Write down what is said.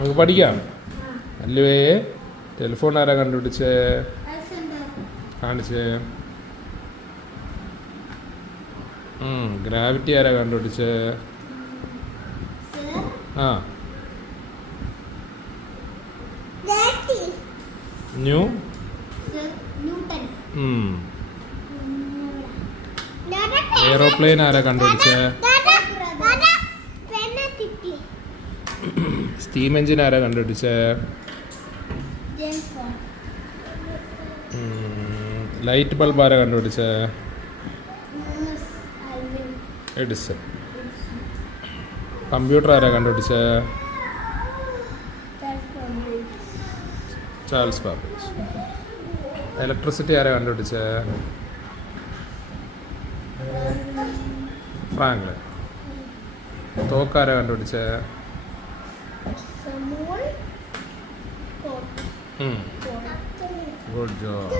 നമുക്ക് പഠിക്കാം അല്ലേ? ടെലിഫോൺ ആരാ കണ്ടുപിടിച്ചേ? കാണിച്ചേ. ഗ്രാവിറ്റി ആരാ കണ്ടുപിടിച്ചേ? ആ ന്യൂട്ടൺ. എയ്റോപ്ലെയിൻ ആരാ കണ്ടുപിടിച്ചേ? സ്റ്റീം എഞ്ചിൻ ആരാ കണ്ടുപിടിച്ചേ? ലൈറ്റ് ബൾബ് ആരാ കണ്ടുപിടിച്ചേ? എഡിസൺ. കമ്പ്യൂട്ടർ ആരാ കണ്ടുപിടിച്ചേ? Charles Babbage. ഇലക്ട്രിസിറ്റി ആരാ കണ്ടുപിടിച്ചേ? ഫ്രാങ്ക്ലിൻ. തോക്കാരാ കണ്ടുപിടിച്ചേ? Good job.